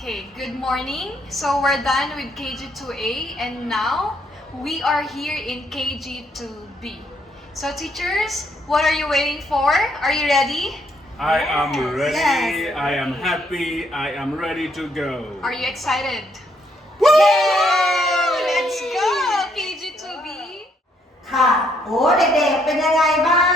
Okay, good morning. So we're done with KG2A and now we are here in KG2B. So teachers, what are you waiting for? Are you ready? I am ready. Yes. I am happy. I am ready to go. Are you excited? Woo! Yay! Let's go, KG2B. ค่ะ โอ้เด็กๆ เป็นยังไงบ้าง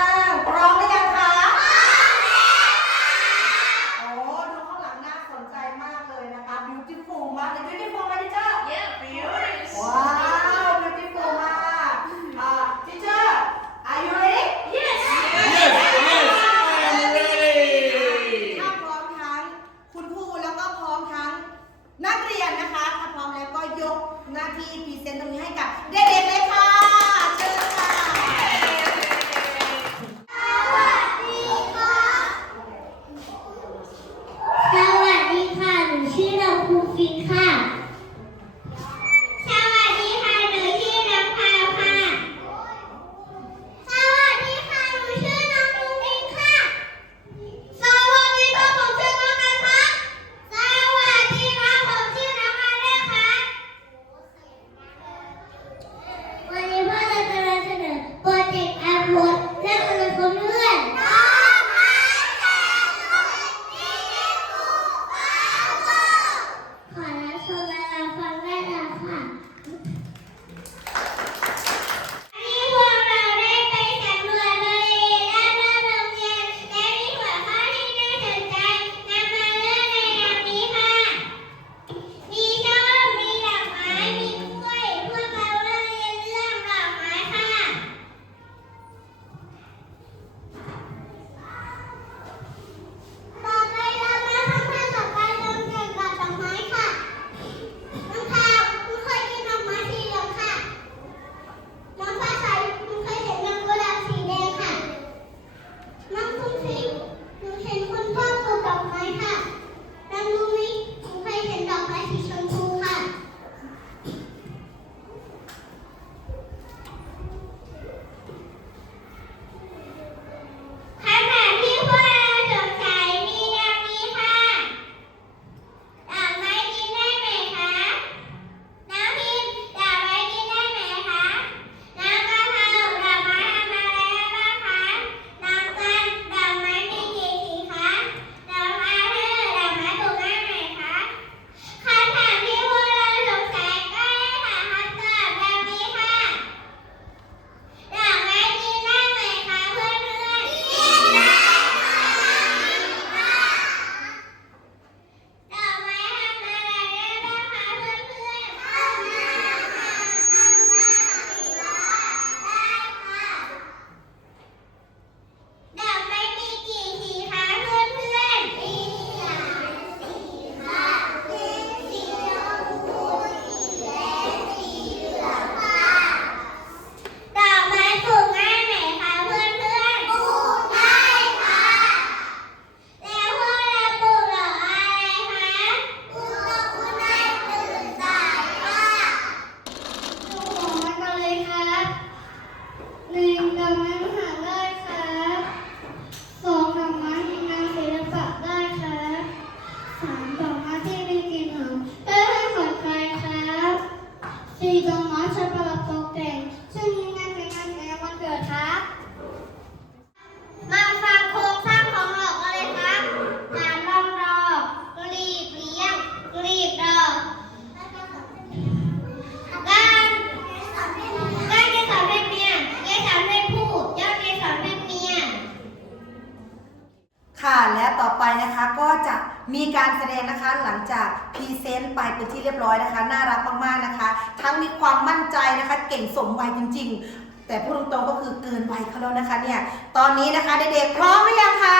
ค่ะและต่อไปนะคะก็จะมีการแสดงนะคะหลังจากพรีเซนต์ไปเป็นที่เรียบร้อยนะคะ น่ารักมากๆนะคะ ทั้งมีความมั่นใจนะคะ เก่งสมวัยจริง ๆ แต่พูดตรงๆก็คือเกินวัยเขาแล้วนะคะเนี่ยตอนนี้นะคะเด็กๆพร้อมหรือยังคะ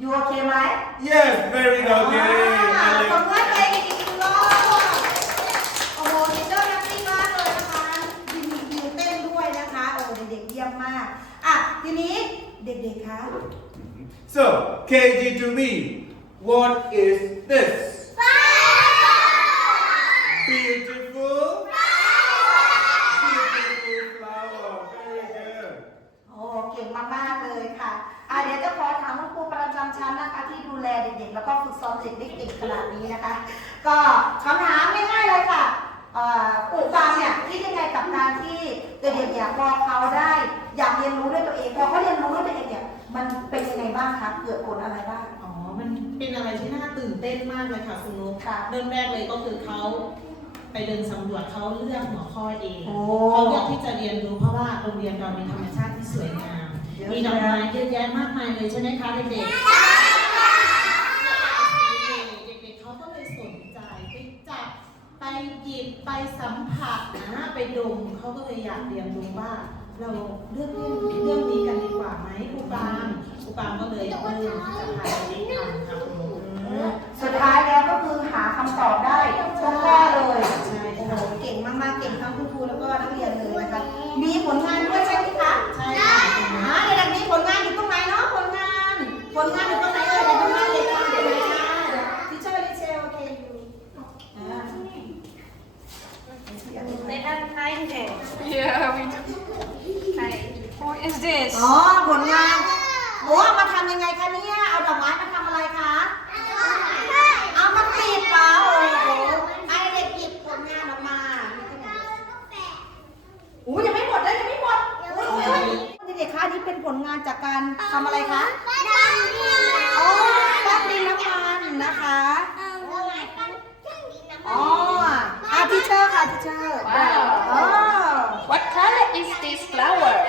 ยูโอเคไหม Yes, very okay. อ่า I ขอบ like คุณเองอีกทีรอบโอ้โหดิเดอร์แฮปปี้มากเลยนะคะยินดีเต้นด้วยนะคะ โอ้เด็กๆเยี่ยมมาก อะ ทีนี้เด็กๆคะ So, KG to me, what is this? Beautiful. Beautiful flower. Very good. โอ้เก่งมากๆเลยค่ะ อะเดี๋ยวจะขอถามคุณครูประจำชั้นนะคะ ที่ดูแล เด็กๆ แล้วก็ฝึกซ้อมเด็กได้เก่งขนาดนี้นะคะ ก็คำถามง่ายๆเลยค่ะเอ่อปู่ฟางเนี่ยคิดยังไงกับการที่เด็กๆเนี่ยพอเขาได้อยากเรียนรู้ด้วยตัวเองพอเขาเรียนรู้ด้วยตัวเองเนี่ยมันเป็นยังไงบ้างคะเกิดผลอะไรบ้างอ๋อมันเป็นอะไรที่น่าตื่นเต้นมากเลยค่ะคุณนุ๊กค่ะเริ่มแรกเลยก็คือเขาไปเดินสำรวจเขาเลือกหัวข้อเองโอ้เขาเลือกที่จะเรียนรู้เพราะว่าโรงเรียนเรามีธรรมชาติที่สวยงามเยอะมีดอกไม้เยอะแยะมากมายเลยใช่ไหมคะเด็กๆ เด็กๆเขาก็เลยสนใจไปจับไป หยิบไปสัมผัสนะไปดมเขาก็เลยอยากเรียนรู้ว่า เราเลือกเรื่องเรื่องนี้กันดีกว่าไหมครูปามครูปามก็เลยเริ่มที่จะพาเด็กๆทำค่ะคุณครูสุดท้ายแล้วก็คือ What is this? อ๋อผลงานโอ้เอามาทำยังไงคะเนี่ย เอาดอกไม้มาทำอะไรคะ เอามาติดเหรอโอ้โหไอเด็กหยิบผลงานออกมาโอ้ยยังไม่หมดเลยยังไม่หมดโอ้ยโอ้ยโอ้ยเด็กๆคะอันนี้เป็นผลงานจากการทำอะไรคะอ๋อปั้นดินน้ำมันนะคะ อ๋ออาทิเชอร์ค่ะทิเชอร์ ว้าว อ๋อ is this flower?